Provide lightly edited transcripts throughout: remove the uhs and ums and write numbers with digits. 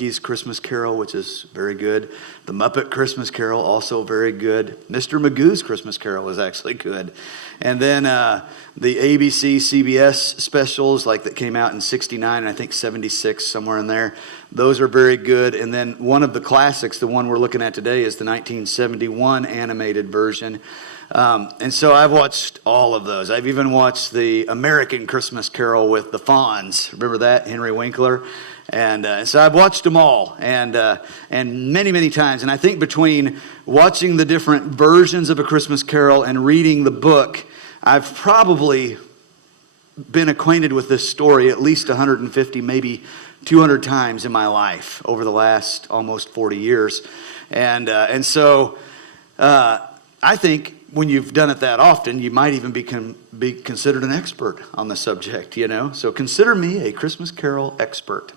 Mickey's Christmas Carol, which is very good. The Muppet Christmas Carol, also very good. Mr. Magoo's Christmas Carol is actually good. And then the ABC, CBS specials like that came out in 69 and I think 76, somewhere in there. Those are very good. And then one of the classics, the one we're looking at today, is the 1971 animated version. And so I've watched all of those. I've even watched the American Christmas Carol with the Fonz. Remember that? Henry Winkler. And so I've watched them all, and many, many times. And I think between watching the different versions of A Christmas Carol and reading the book, I've probably been acquainted with this story at least 150, maybe 200 times in my life over the last almost 40 years. And so I think when you've done it that often, you might even be considered an expert on the subject, you know. So consider me a Christmas Carol expert.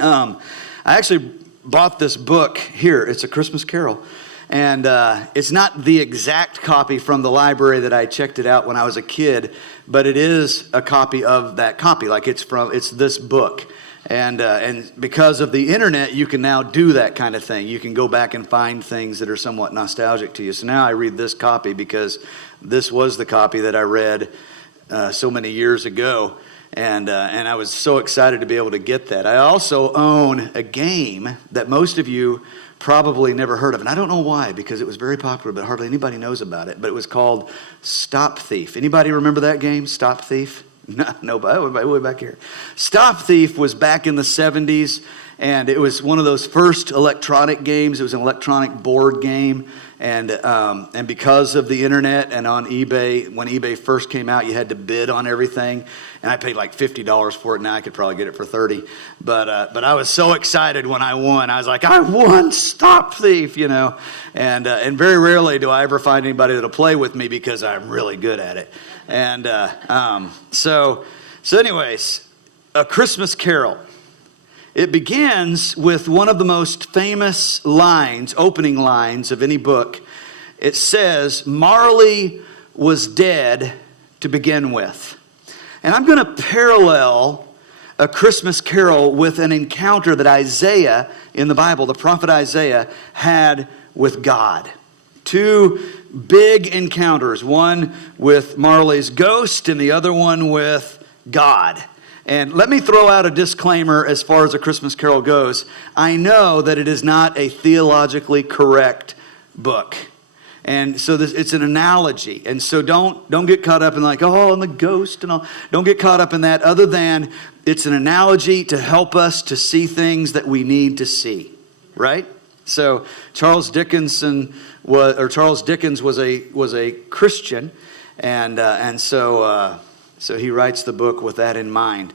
I actually bought this book here. It's A Christmas Carol. And it's not the exact copy from the library that I checked it out when I was a kid, but it is a copy of that copy. Like it's this book. And because of the internet, you can now do that kind of thing. You can go back and find things that are somewhat nostalgic to you. So now I read this copy because this was the copy that I read so many years ago. And I was so excited to be able to get that. I also own a game that most of you probably never heard of. And I don't know why, because it was very popular, but hardly anybody knows about it. But it was called Stop Thief. Anybody remember that game, Stop Thief? No, nobody. Way back here. Stop Thief was back in the 70s, and it was one of those first electronic games. It was an electronic board game, and because of the internet and on eBay, when eBay first came out, you had to bid on everything, and I paid like $50 for it. Now I could probably get it for $30, but I was so excited when I won. I was like, I won Stop Thief, you know, and very rarely do I ever find anybody that'll play with me because I'm really good at it. And so anyways, A Christmas Carol. It begins with one of the most famous lines, opening lines of any book. It says, Marley was dead to begin with. And I'm going to parallel A Christmas Carol with an encounter that Isaiah in the Bible, the prophet Isaiah, had with God. Two big encounters, one with Marley's ghost and the other one with God. And let me throw out a disclaimer as far as A Christmas Carol goes. I know that it is not a theologically correct book. And so it's an analogy. And so don't get caught up in like, oh, and the ghost and all. Don't get caught up in that, other than it's an analogy to help us to see things that we need to see. Right? So Charles Dickens was a Christian, and so he writes the book with that in mind.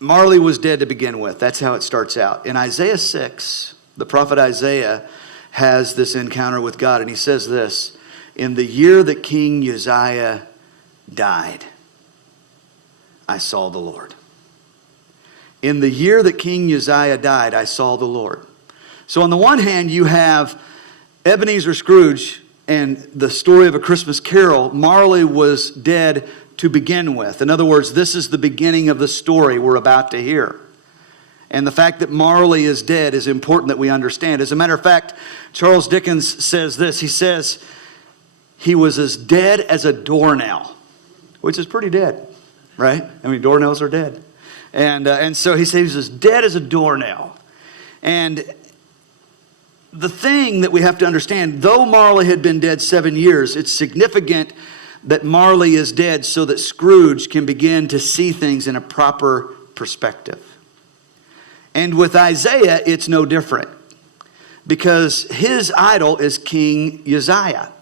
Marley was dead to begin with. That's how it starts out. In Isaiah 6, the prophet Isaiah has this encounter with God, and he says this, in the year that King Uzziah died, I saw the Lord. In the year that King Uzziah died, I saw the Lord. So on the one hand, you have Ebenezer Scrooge and the story of A Christmas Carol. Marley was dead to begin with. In other words, this is the beginning of the story we're about to hear. And the fact that Marley is dead is important that we understand. As a matter of fact, Charles Dickens says this. He says, he was as dead as a doornail, which is pretty dead, right? I mean, doornails are dead. And so he says he was as dead as a doornail. And the thing that we have to understand, though Marley had been dead 7 years, it's significant that Marley is dead so that Scrooge can begin to see things in a proper perspective. And with Isaiah, it's no different, because his idol is King Uzziah.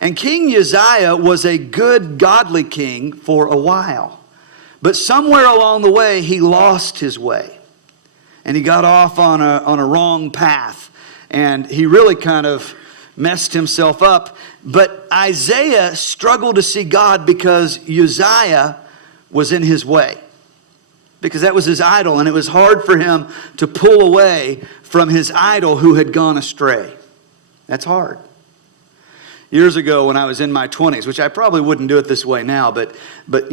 And King Uzziah was a good, godly king for a while. But somewhere along the way, he lost his way. And he got off on a wrong path. And he really kind of messed himself up. But Isaiah struggled to see God because Uzziah was in his way. Because that was his idol. And it was hard for him to pull away from his idol who had gone astray. That's hard. years ago when I was in my 20s, which I probably wouldn't do it this way now, but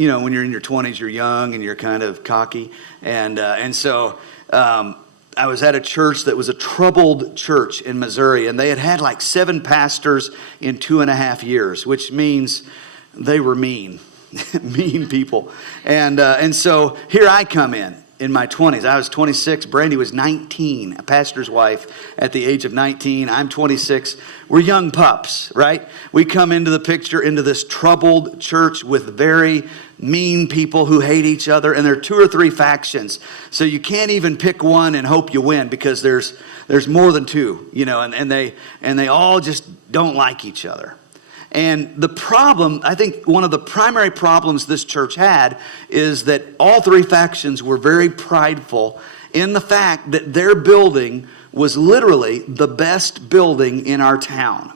you know, when you're in your 20s, you're young and you're kind of cocky, and so I was at a church that was a troubled church in Missouri, and they had like 7 pastors in 2.5 years, which means they were mean, mean people, and so here I come in my 20s. I was 26. Brandy was 19, a pastor's wife at the age of 19. I'm 26. We're young pups, right? We come into the picture, into this troubled church with very mean people who hate each other, and there are 2 or 3 factions. So you can't even pick one and hope you win, because there's more than 2, you know, and they all just don't like each other. And the problem, I think one of the primary problems this church had is that all 3 factions were very prideful in the fact that their building was literally the best building in our town.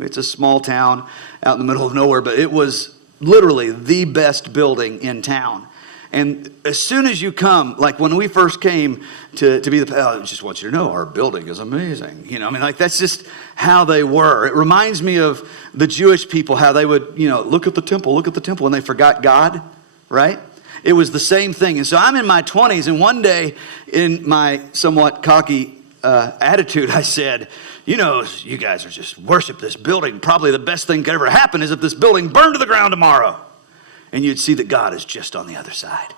It's a small town out in the middle of nowhere, but it was literally the best building in town. And as soon as you come, like when we first came to be I just want you to know our building is amazing. You know, I mean, like that's just how they were. It reminds me of the Jewish people, how they would, you know, look at the temple, and they forgot God, right? It was the same thing. And so I'm in my 20s, and one day in my somewhat cocky attitude, I said, you know, you guys are just worship this building. Probably the best thing could ever happen is if this building burned to the ground tomorrow. And you'd see that God is just on the other side.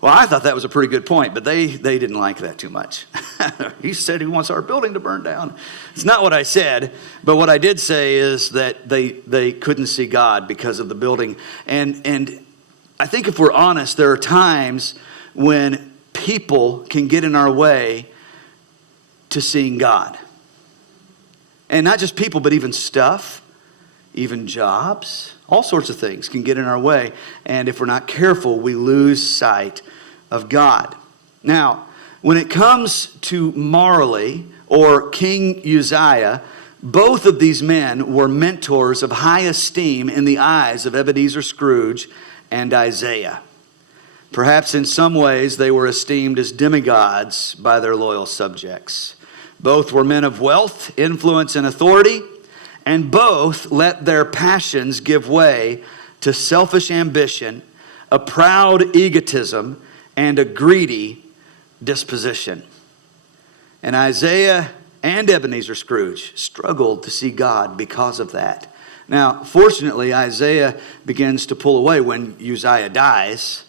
Well, I thought that was a pretty good point, but they didn't like that too much. He said he wants our building to burn down. It's not what I said, but what I did say is that they couldn't see God because of the building. And I think if we're honest, there are times when people can get in our way to seeing God. And not just people, but even stuff, even jobs. All sorts of things can get in our way, and if we're not careful, we lose sight of God. Now, when it comes to Marley or King Uzziah, both of these men were mentors of high esteem in the eyes of Ebenezer Scrooge and Isaiah. Perhaps in some ways they were esteemed as demigods by their loyal subjects. Both were men of wealth, influence, and authority, and both let their passions give way to selfish ambition, a proud egotism, and a greedy disposition. And Isaiah and Ebenezer Scrooge struggled to see God because of that. Now, fortunately, Isaiah begins to pull away when Uzziah dies,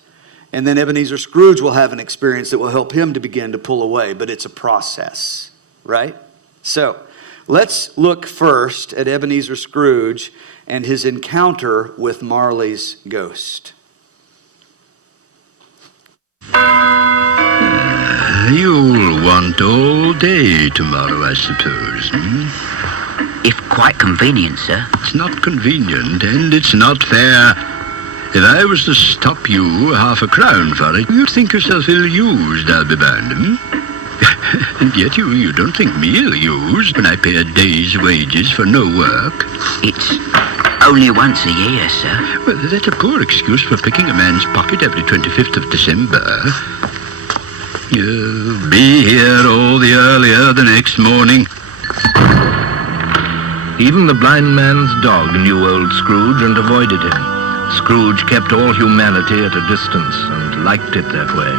and then Ebenezer Scrooge will have an experience that will help him to begin to pull away, but it's a process, right? So, let's look first at Ebenezer Scrooge and his encounter with Marley's ghost. You'll want all day tomorrow, I suppose. If quite convenient, sir. It's not convenient, and it's not fair. If I was to stop you 1/2 crown for it, you'd think yourself ill-used, I'll be bound. And yet you don't think me ill-used when I pay a day's wages for no work. It's only once a year, sir. Well, that's a poor excuse for picking a man's pocket every 25th of December. You'll be here all the earlier the next morning. Even the blind man's dog knew old Scrooge and avoided him. Scrooge kept all humanity at a distance and liked it that way.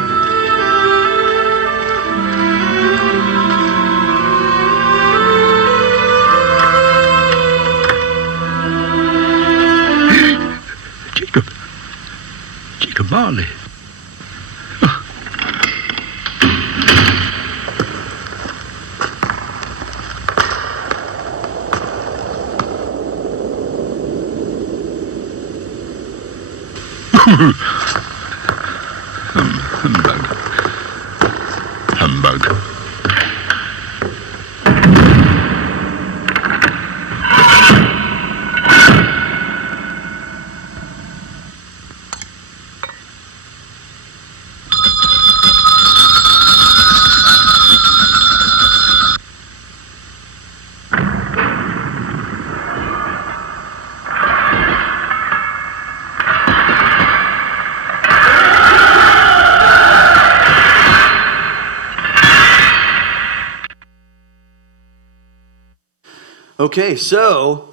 Jacob Marley. Humbug. Okay, so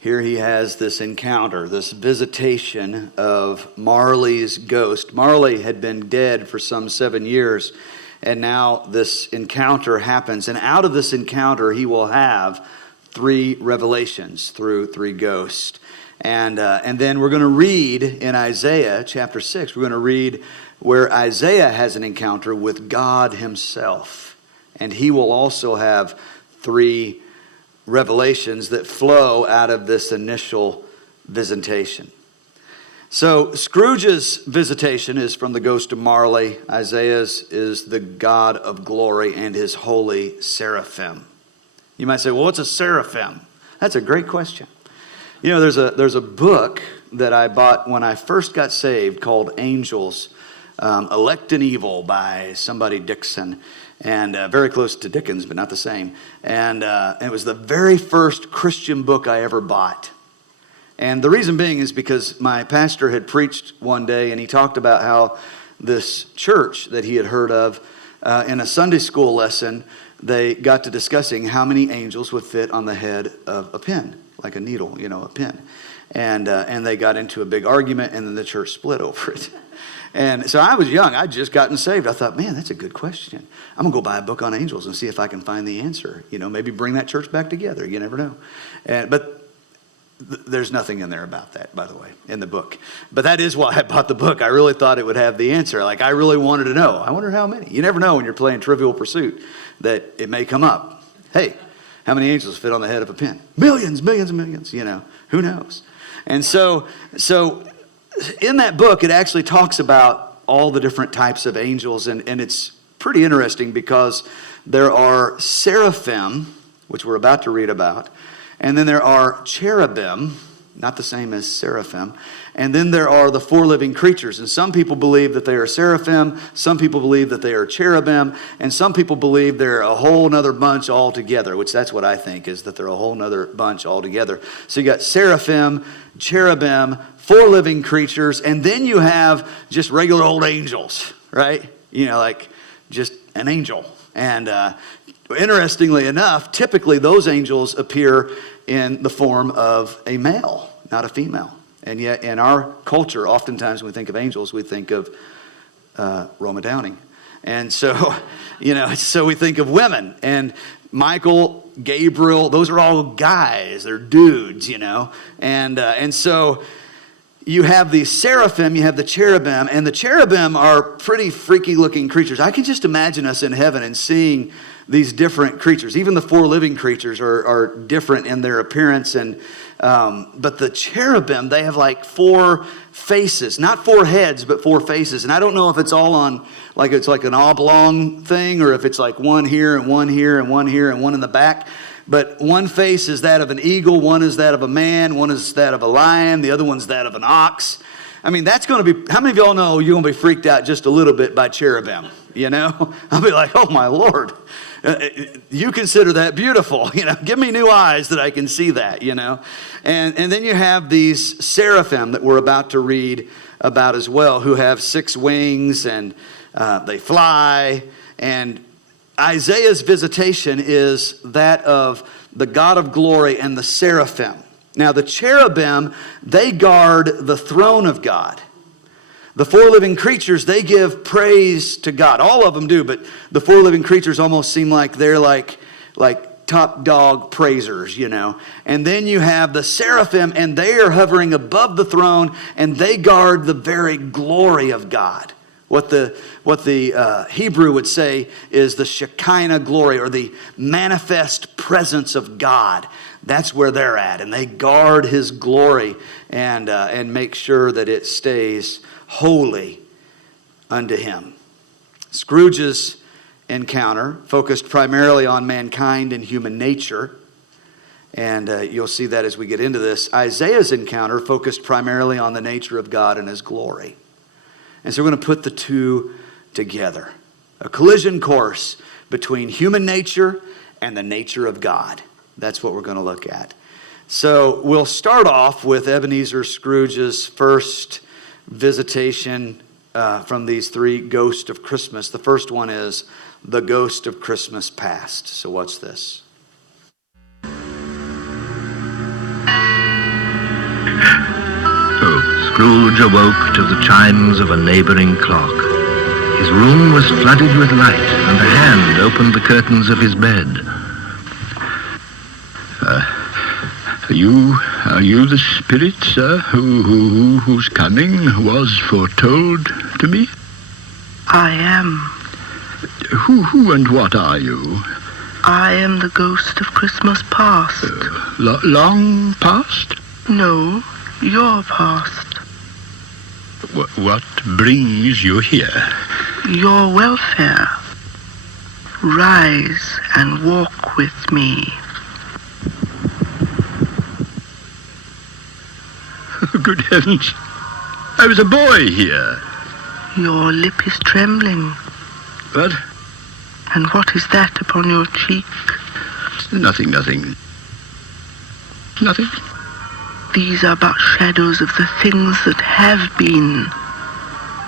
here he has this encounter, this visitation of Marley's ghost. Marley had been dead for some 7 years, and now this encounter happens. And out of this encounter, he will have 3 revelations through 3 ghosts. And then we're going to read in Isaiah chapter 6, we're going to read where Isaiah has an encounter with God himself. And he will also have 3 revelations that flow out of this initial visitation. So Scrooge's visitation is from the ghost of Marley. Isaiah's is the God of glory and his holy seraphim. You might say, well, what's a seraphim? That's a great question. You know, there's a book that I bought when I first got saved called Angels, Elect and Evil by somebody Dixon, and very close to Dickens, but not the same. And it was the very first Christian book I ever bought. And the reason being is because my pastor had preached one day, and he talked about how this church that he had heard of in a Sunday school lesson, they got to discussing how many angels would fit on the head of a pin, like a needle, a pin. And they got into a big argument, and then the church split over it. And so I was young. I'd just gotten saved. I thought, man, that's a good question. I'm going to go buy a book on angels and see if I can find the answer. Maybe bring that church back together. You never know. But there's nothing in there about that, by the way, in the book. But that is why I bought the book. I really thought it would have the answer. Like, I really wanted to know. I wonder how many. You never know when you're playing Trivial Pursuit that it may come up. Hey, how many angels fit on the head of a pin? Millions, millions, and millions. Who knows? And so in that book, it actually talks about all the different types of angels, and it's pretty interesting because there are seraphim, which we're about to read about, and then there are cherubim, not the same as seraphim, and then there are the 4 living creatures. And some people believe that they are seraphim, some people believe that they are cherubim, and some people believe they're a whole nother bunch altogether, which that's what I think, is that they're a whole nother bunch altogether. So you got seraphim, cherubim, 4 living creatures, and then you have just regular old angels, right? Like just an angel. And interestingly enough, typically those angels appear in the form of a male, not a female. And yet in our culture, oftentimes when we think of angels, we think of Roma Downey. And so, so we think of women. And Michael, Gabriel, those are all guys. They're dudes, And so you have the seraphim, you have the cherubim, and the cherubim are pretty freaky looking creatures. I can just imagine us in heaven and seeing these different creatures. Even the 4 living creatures are different in their appearance. But the cherubim, they have like 4 faces, not 4 heads, but 4 faces. And I don't know if it's all on, like it's like an oblong thing, or if it's like one here and one here and one here and one in the back. But one face is that of an eagle, one is that of a man, one is that of a lion, the other one's that of an ox. I mean, that's going to be, how many of y'all know you're going to be freaked out just a little bit by cherubim, I'll be like, oh my Lord, you consider that beautiful, give me new eyes that I can see that, And then you have these seraphim that we're about to read about as well, who have 6 wings and they fly. And Isaiah's visitation is that of the God of glory and the seraphim. Now the cherubim, they guard the throne of God. The 4 living creatures, they give praise to God. All of them do, but the 4 living creatures almost seem like they're like top dog praisers, And then you have the seraphim, and they are hovering above the throne, and they guard the very glory of God. What the Hebrew would say is the Shekinah glory, or the manifest presence of God. That's where they're at, and they guard his glory and make sure that it stays holy unto him. Scrooge's encounter focused primarily on mankind and human nature, and you'll see that as we get into this. Isaiah's encounter focused primarily on the nature of God and his glory. And so we're going to put the 2 together. A collision course between human nature and the nature of God. That's what we're going to look at. So we'll start off with Ebenezer Scrooge's first visitation from these 3 ghosts of Christmas. The first one is the ghost of Christmas past. So watch this. Scrooge awoke to the chimes of a neighboring clock. His room was flooded with light, and a hand opened the curtains of his bed. Are you the spirit, sir, whose coming was foretold to me? I am. Who and what are you? I am the ghost of Christmas past. Long past? No, your past. What brings you here? Your welfare. Rise and walk with me. Good heavens. I was a boy here. Your lip is trembling. What? And what is that upon your cheek? Nothing. Nothing. These are but shadows of the things that have been.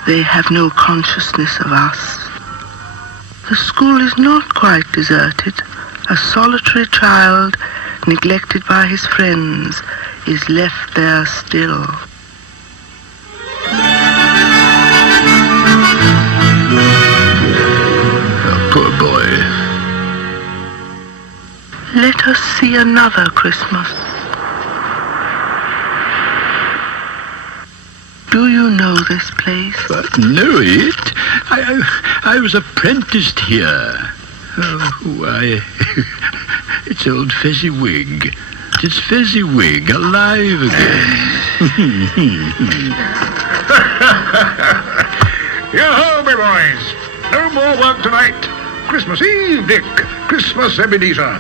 They have no consciousness of us. The school is not quite deserted. A solitary child, neglected by his friends, is left there still. Poor boy. Let us see another Christmas. Do you know this place? Know it? I was apprenticed here. Oh, why, it's old Fezziwig. It's Fezziwig, alive again. Yo-ho, my boys. No more work tonight. Christmas Eve, Dick. Christmas, Ebenezer.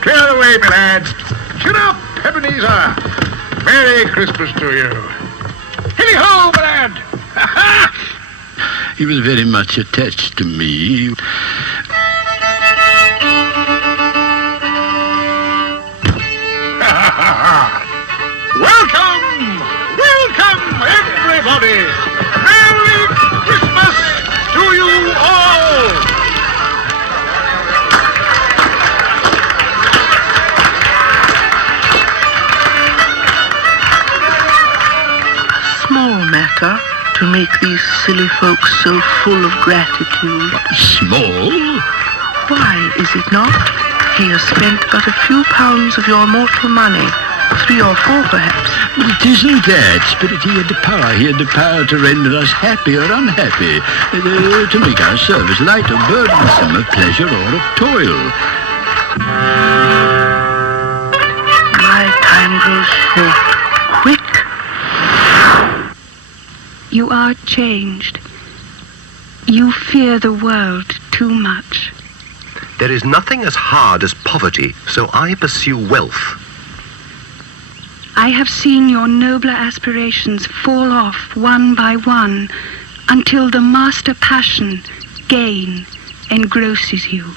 Clear the way, my lads. Shut up, Ebenezer. Merry Christmas to you. Hilly-ho, my lad. He was very much attached to me. Welcome, everybody. Merry Christmas to you all. Small matter to make these silly folks so full of gratitude. Small? Why, is it not? He has spent but a few pounds of your mortal money, 3 or 4 perhaps. But it isn't that, Spirit. He had the power. He had the power to render us happy or unhappy, to make our service light or burdensome, of pleasure or of toil. My time grows short. Quick! You are changed. You fear the world too much. There is nothing as hard as poverty, so I pursue wealth. I have seen your nobler aspirations fall off one by one until the master passion, gain, engrosses you.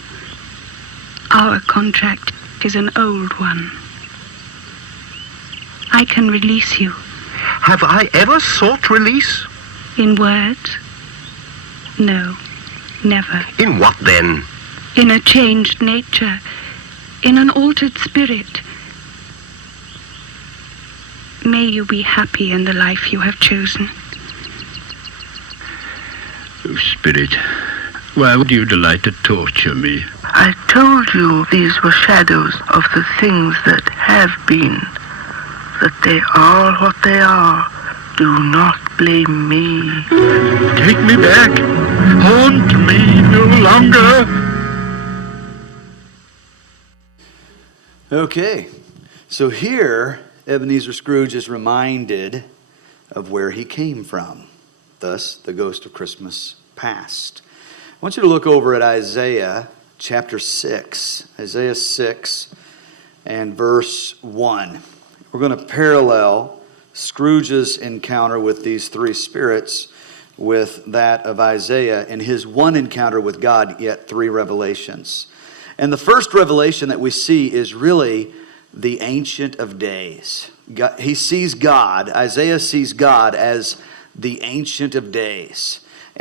Our contract is an old one. I can release you. Have I ever sought release? In words? No, never. In what then? In a changed nature, in an altered spirit. May you be happy in the life you have chosen. Oh, Spirit, why would you delight to torture me? I told you these were shadows of the things that have been, that they are what they are. Do not blame me. Take me back. Haunt me no longer. Okay, so here Ebenezer Scrooge is reminded of where he came from. Thus, the ghost of Christmas past. I want you to look over at Isaiah chapter 6. Isaiah 6 and verse 1. We're going to parallel Scrooge's encounter with these 3 spirits with that of Isaiah and his one encounter with God, yet 3 revelations. And the first revelation that we see is really the Ancient of Days. God, he sees God, Isaiah sees God as the Ancient of Days.